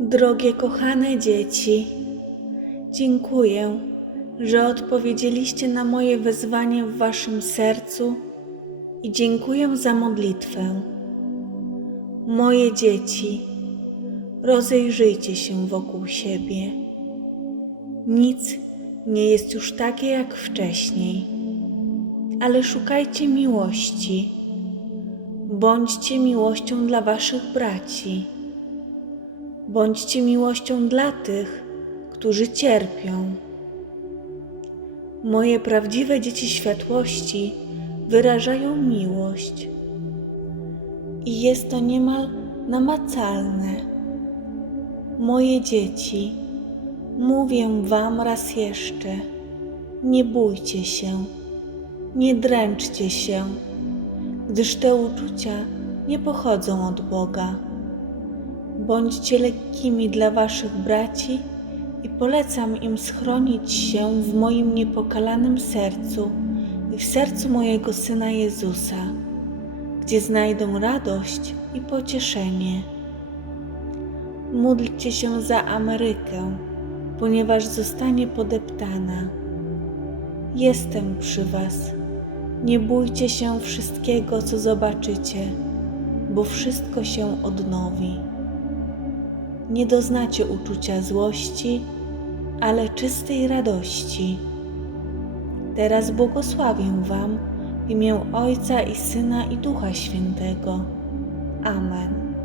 Drogie kochane dzieci, dziękuję, że odpowiedzieliście na moje wezwanie w waszym sercu i dziękuję za modlitwę. Moje dzieci, rozejrzyjcie się wokół siebie. Nic nie jest już takie jak wcześniej, ale szukajcie miłości. Bądźcie miłością dla waszych braci. Bądźcie miłością dla tych, którzy cierpią. Moje prawdziwe dzieci światłości wyrażają miłość. I jest to niemal namacalne. Moje dzieci, mówię Wam raz jeszcze: nie bójcie się, nie dręczcie się, gdyż te uczucia nie pochodzą od Boga. Bądźcie lekkimi dla Waszych braci i polecam im schronić się w moim niepokalanym sercu i w sercu mojego Syna Jezusa, gdzie znajdą radość i pocieszenie. Módlcie się za Amerykę, ponieważ zostanie podeptana. Jestem przy Was. Nie bójcie się wszystkiego, co zobaczycie, bo wszystko się odnowi. Nie doznacie uczucia złości, ale czystej radości. Teraz błogosławię Wam w imię Ojca i Syna i Ducha Świętego. Amen.